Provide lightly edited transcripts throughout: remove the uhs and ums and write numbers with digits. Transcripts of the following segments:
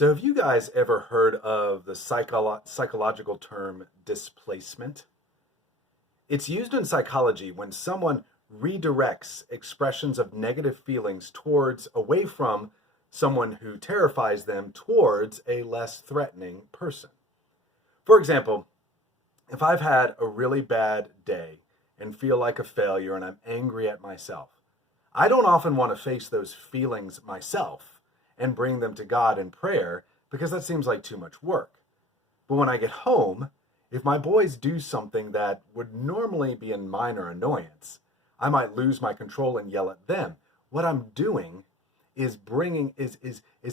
So, have you guys ever heard of the psychological term displacement? It's used in psychology when someone redirects expressions of negative feelings towards away from someone who terrifies them towards a less threatening person. For example, if I've had a really bad day and feel like a failure and I'm angry at myself, I don't often want to face those feelings myself and bring them to God in prayer because that seems like too much work. But when I get home, if my boys do something that would normally be a minor annoyance, I might lose my control and yell at them. What I'm doing is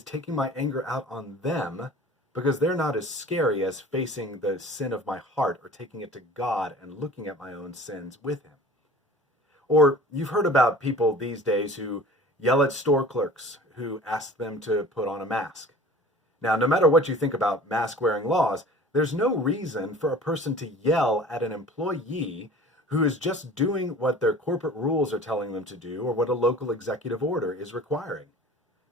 taking my anger out on them because they're not as scary as facing the sin of my heart or taking it to God and looking at my own sins with him. Or you've heard about people these days who yell at store clerks who ask them to put on a mask. Now, no matter what you think about mask wearing laws, there's no reason for a person to yell at an employee who is just doing what their corporate rules are telling them to do or what a local executive order is requiring.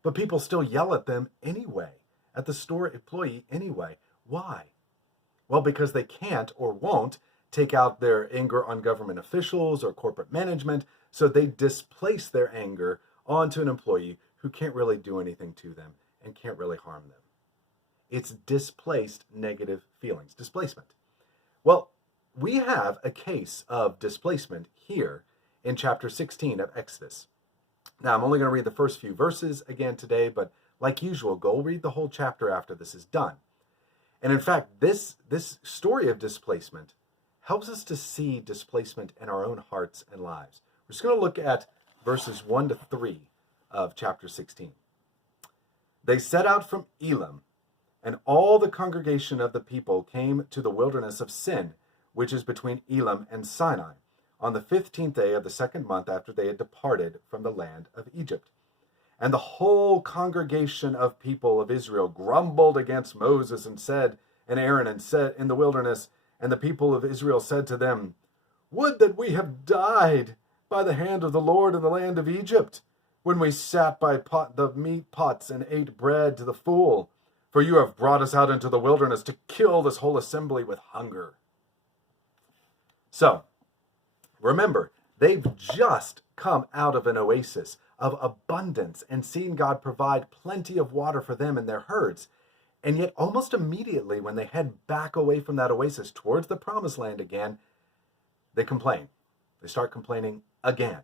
But people still yell at them anyway, at the store employee anyway. Why? Well, because they can't or won't take out their anger on government officials or corporate management, so they displace their anger onto an employee who can't really do anything to them and can't really harm them. It's displaced negative feelings, displacement. Well, we have a case of displacement here in chapter 16 of Exodus. Now, I'm only going to read the first few verses again today, but like usual, go read the whole chapter after this is done. And in fact, this story of displacement helps us to see displacement in our own hearts and lives. We're just going to look at verses 1 to 3 of chapter 16. They set out from Elim, and all the congregation of the people came to the wilderness of Sin, which is between Elim and Sinai, on the 15th day of the second month after they had departed from the land of Egypt. And the whole congregation of people of Israel grumbled against Moses and Aaron and said in the wilderness, and the people of Israel said to them, "Would that we had died by the hand of the Lord in the land of Egypt, when we sat by the meat pots and ate bread to the full. For you have brought us out into the wilderness to kill this whole assembly with hunger." So, remember, they've just come out of an oasis of abundance and seen God provide plenty of water for them and their herds. And yet, almost immediately, when they head back away from that oasis towards the promised land again, they complain. They start complaining again.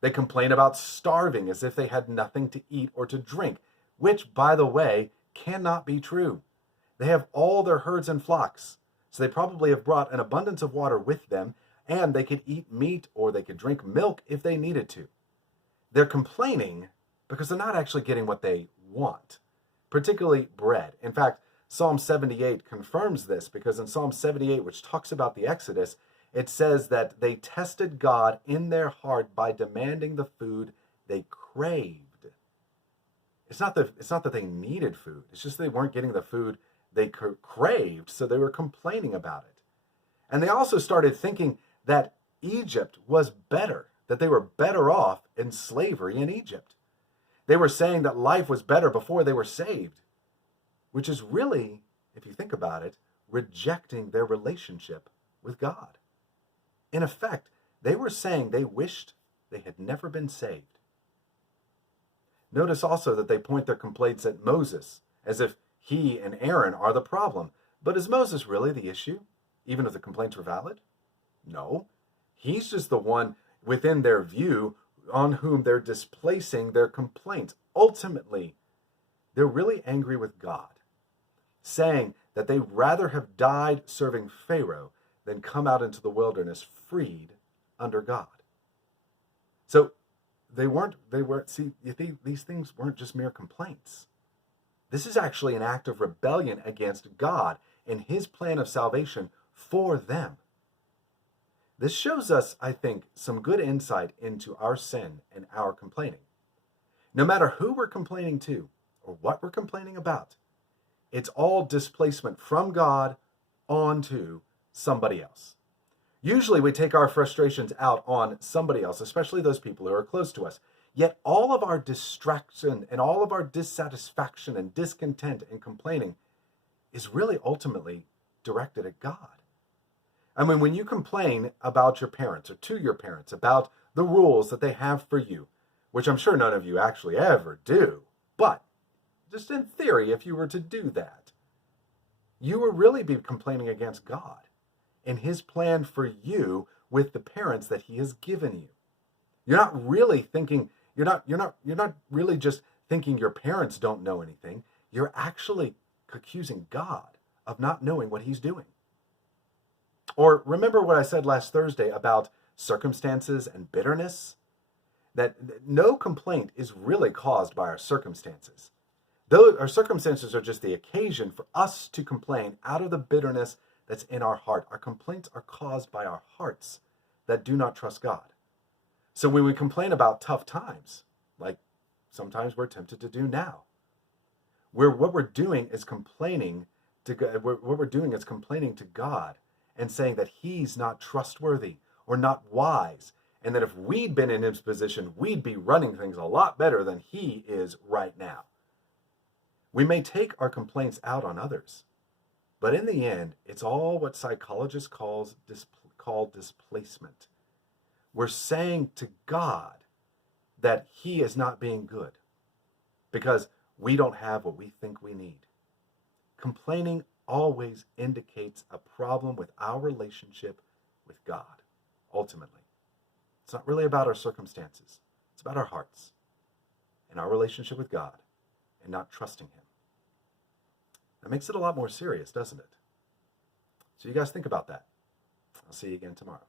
They complain about starving as if they had nothing to eat or to drink, which, by the way, cannot be true. They have all their herds and flocks, so they probably have brought an abundance of water with them, and they could eat meat or they could drink milk if they needed to. They're complaining because they're not actually getting what they want, particularly bread. In fact, Psalm 78 confirms this because in Psalm 78, which talks about the Exodus, it says that they tested God in their heart by demanding the food they craved. It's not that they needed food. It's just they weren't getting the food they craved, so they were complaining about it. And they also started thinking that Egypt was better, that they were better off in slavery in Egypt. They were saying that life was better before they were saved, which is really, if you think about it, rejecting their relationship with God. In effect, they were saying they wished they had never been saved. Notice also that they point their complaints at Moses, as if he and Aaron are the problem. But is Moses really the issue, even if the complaints were valid? No. He's just the one within their view on whom they're displacing their complaints. Ultimately, they're really angry with God, saying that they'd rather have died serving Pharaoh than come out into the wilderness freed under God. So these things weren't just mere complaints. This is actually an act of rebellion against God and his plan of salvation for them. This shows us, I think, some good insight into our sin and our complaining. No matter who we're complaining to or what we're complaining about, it's all displacement from God onto somebody else. Usually we take our frustrations out on somebody else, especially those people who are close to us. Yet all of our distraction and all of our dissatisfaction and discontent and complaining is really ultimately directed at God. I mean, when you complain about your parents or to your parents about the rules that they have for you, which I'm sure none of you actually ever do, but just in theory, if you were to do that, you will really be complaining against God and his plan for you with the parents that he has given you. You're not really thinking, you're not really just thinking your parents don't know anything. You're actually accusing God of not knowing what he's doing. Or remember what I said last Thursday about circumstances and bitterness? That no complaint is really caused by our circumstances. Though our circumstances are just the occasion for us to complain out of the bitterness that's in our heart. Our complaints are caused by our hearts that do not trust God. So when we complain about tough times, like sometimes we're tempted to do now, what we're doing is complaining to God and saying that he's not trustworthy or not wise, and that if we'd been in his position, we'd be running things a lot better than he is right now. We may take our complaints out on others, but in the end, it's all what psychologists call displacement. We're saying to God that he is not being good because we don't have what we think we need. Complaining always indicates a problem with our relationship with God, ultimately. It's not really about our circumstances. It's about our hearts and our relationship with God and not trusting him. That makes it a lot more serious, doesn't it? So you guys think about that. I'll see you again tomorrow.